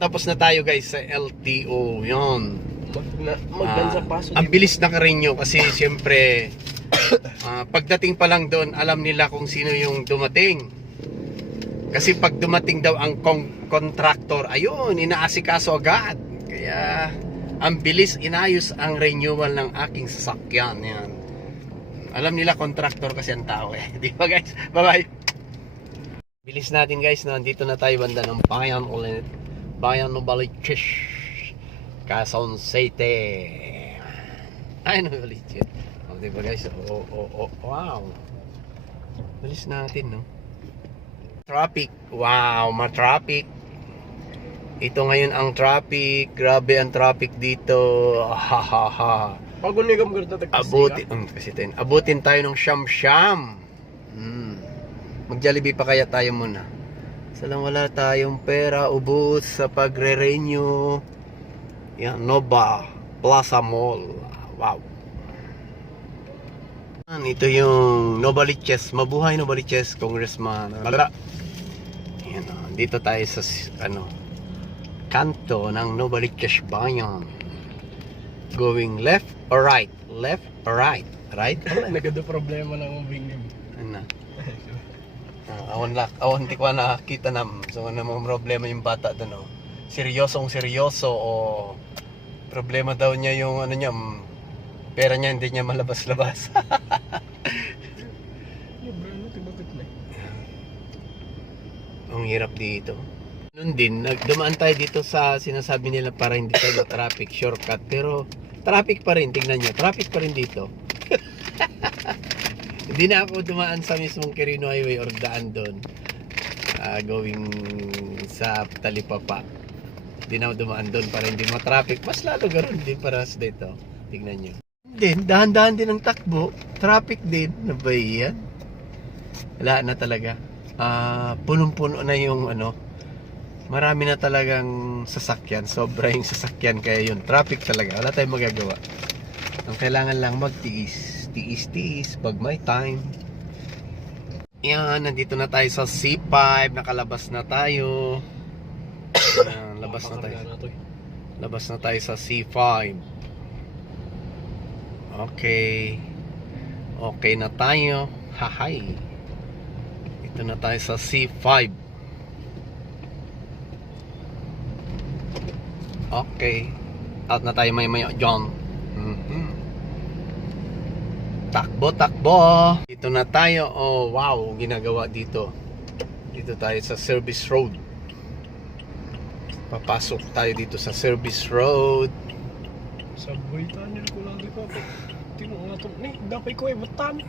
Tapos na tayo guys sa LTO, yun. Magdan sa paso. Ang bilis naka-renew kasi siyempre pagdating pa lang doon, alam nila kung sino yung dumating. Kasi pag dumating daw ang contractor, ayun, inaasikaso agad. Kaya ang bilis inayos ang renewal ng aking sasakyan. Yan. Alam nila contractor kasi ang tao eh. Di ba guys? Bye-bye. Bilis natin guys, nandito na tayo banda ng Bayan ulit. Bayan Novaliches, Quezon City. Ay, Novaliches. O, diba guys? Wow. Bilis natin, no? Traffic. Wow, ma-traffic. Ito ngayon ang traffic. Grabe ang traffic dito. Ha ha ha. Pag unigam ganda Abutin tayo ng siyam-siyam. Mag-Jollibee pa kaya tayo muna. Salang wala tayong pera, ubos sa pagre-renew. Yan, Nova Plaza Mall. Wow. Ito yung Novaliches. Mabuhay Novaliches, Congressman. Yan, dito tayo sa kanto ng Novaliches Bayan. Going left or right? Left or right? Right? Nagado problema ng ubing. Ano? Awan di ko na nakakita na. So namang problema yung bata doon, oh. Seryoso o problema daw niya yung ano niya, pera niya hindi niya malabas-labas. Ang hirap dito. Noon din, dumaan tayo dito sa sinasabi nila para hindi tayo traffic shortcut, pero traffic pa rin, tingnan niyo, traffic pa rin dito. Hindi na ako dumaan sa mismong Quirino Highway or daan doon going sa Talipapa. Hindi na ako dumaan doon para hindi ma-traffic. Mas lalo ganoon din para sa dito. Tingnan nyo. Din, dahan-dahan din ang takbo. Traffic din. Ano ba yan? Wala na talaga. Punong-puno na yung ano. Marami na talagang sasakyan. Sobra yung sasakyan. Kaya yun, traffic talaga. Wala tayong magagawa. Ang kailangan lang magtiis. Tiis pag may time. Yan, nandito na tayo sa C5. Nakalabas na tayo. Yan, labas na tayo. Labas na tayo sa C5. Okay. Okay na tayo. Hahay. Ito na tayo sa C5. Okay. Out na tayo may John. Takbo. Dito na tayo. Oh, wow, ginagawa dito. Dito tayo sa service road. Papasok tayo dito sa service road. Subway tunnel ko lang dito. Tino nga to. Dapat ko ay batan.